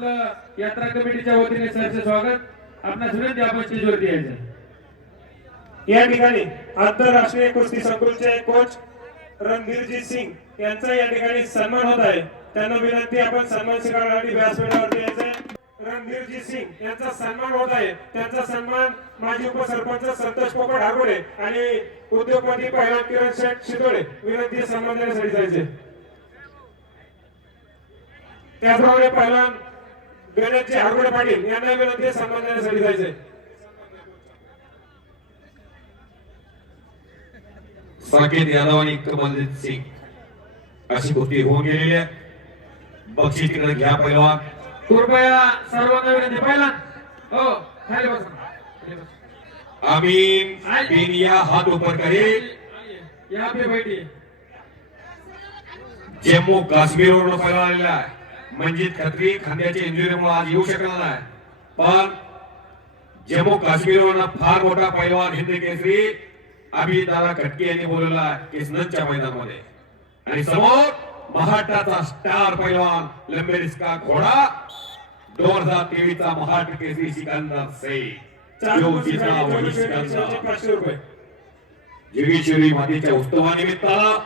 आपलं यात्रा कमिटीच्या वतीने सरचे स्वागत. आपणास विनंती आपण स्टेजवरती यायचं या ठिकाणी आंतरराष्ट्रीय कुस्ती संकुलचे कोच रणधीरजी सिंग यांचा या ठिकाणी सन्मान होत आहे. त्यांना विनंती आपण सन्मान स्वीकारण्यासाठी व्यासपीठावरती यायचे रणधीरजी सिंग यांचा सन्मान होत आहे. त्यांचा सन्मान माजी उपसरपंच संतोष पोपट हागोडे आणि उद्योगपती पहिला किरण शेठ शितोडे विनंती सन्मान देण्यासाठी जायचे. त्याचप्रमाणे पहिला गणेशजी हागोडे पाटील यांना सन्मान देण्यासाठी जायचे साकेत यादव आणि कमलजीत सिंग. अशी कुस्ती होऊन गेलेली आहे बक्षीस तिकडे घ्या पहिलवान कृपया सर्वांना विनंती. पहिला. हो खाली बसा. अमीन बेनिया हात ऊपर करे यहाँ पे बैठिए जम्मू काश्मीर वरून पहिला आलेला आहे. मंजित खत्री खांद्याच्या इंजुरीमुळे आज येऊ शकला नाही. पण जम्मू काश्मीर वरून फार मोठा पैलवान हिंद केसरी अभिजित दादा खटके यांनी बोलवला किसनच्या मैदानामध्ये. आणि समोर महाराष्ट्राचा स्टार पैलवान लंबेरिस का घोडा दोन हजार तेवीस चा महाराष्ट्र केसरी सिकंदरसाठी जोगेश्वरी मातेच्या उत्सवानिमित्तानं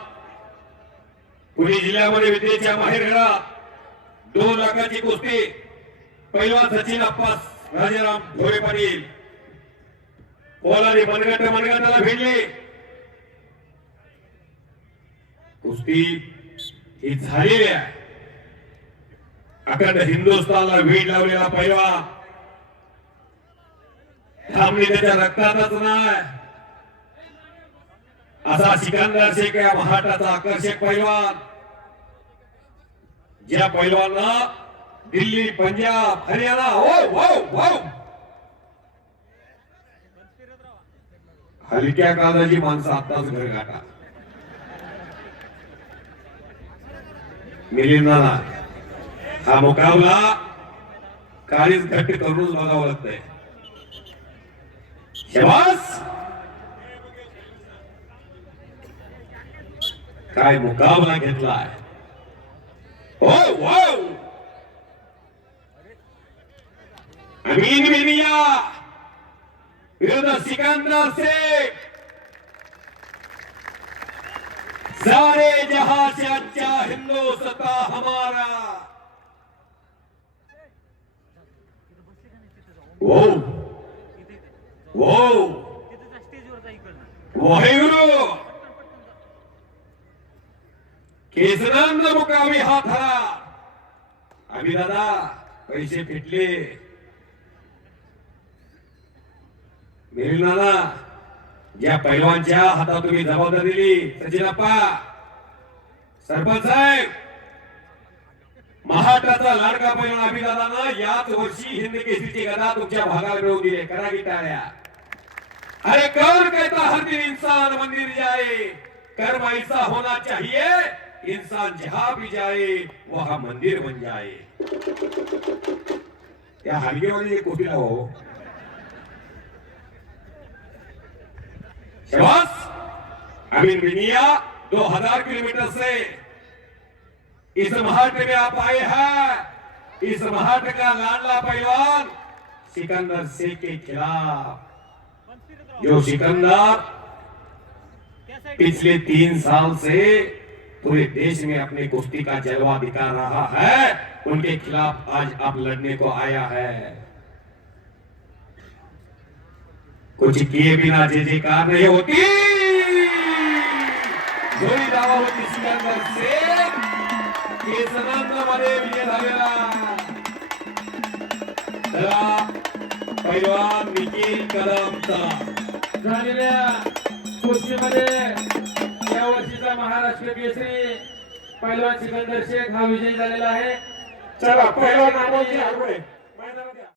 पुणे जिल्ह्यामध्ये विद्येच्या माहेरघरा दोन लाखाची कुस्ती. पहिला सचिन अप्पा राजाराम भोरे पाटील. कोलारी मनगट मनगटाला भिडले कुस्ती ही झालेली आहे. अखंड हिंदुस्थानला वीड लावलेला पहिला. थांबली त्याच्या रक्तातच नाही. असा सिकंदर शेख या महाराष्ट्राचा आकर्षक पैलवान. ज्या पैलवांना दिल्ली पंजाब हरियाणा हो हो हो हलक्या काळाची माणसं आताच घर गाठा. मिलिंदाना हा मुकाबला काळीच घट्ट करूनच बघावं लागतंय. शबास! काय मुकाबला घेतलाय हो वाव अमीन बिनिया विरुद्ध सिकंदर शेख सारे जहां से अच्छा हिंदुस्ता हमारा वो वो वाहेगुरु केसरांना मुकामी हा थरा आम्ही दादा पैसे फिटले. मेरील या पैलवानच्या हातात तुम्ही जबाबदारी दिली. सचिनाप्पा सरपंच साहेब महाराष्ट्राचा लाडका पैलवान अभिदादानं याच वर्षी हिंद केसरीची गदा तुमच्या भागाला मिळवून दिली. करा की टाळ्या. अरे कर कहता हर दिन इंसान मंदिर जाए. कर्म ऐसा होना चाहिए इंसान जहां भी जाए वहां मंदिर बन जाए. या हलगे म्हणजे कोटीला हो. शबास अमीन दो हज़ार किलोमीटर से इस महाराष्ट्र में आप आए हैं। इस महाराष्ट्र का लाडला पहलवान सिकंदर शेख के खिलाफ। जो सिकंदर पिछले तीन साल से पूरे देश में अपने कुश्ती का जलवा दिखा रहा है, उनके खिलाफ आज आप लड़ने को आया है। कुछ किए बिना जे जे कार नहीं होती। जोरी दावा होती सिकंदर से। केसरांमध्ये विजय झालेला चला पैलवान निखिल कदमचा झालेल्या कुस्तीमध्ये या वर्षीचा महाराष्ट्र केसरी पहिलवान सिकंदर शेख हा विजयी झालेला आहे. चला पहिला नामांची आगोडे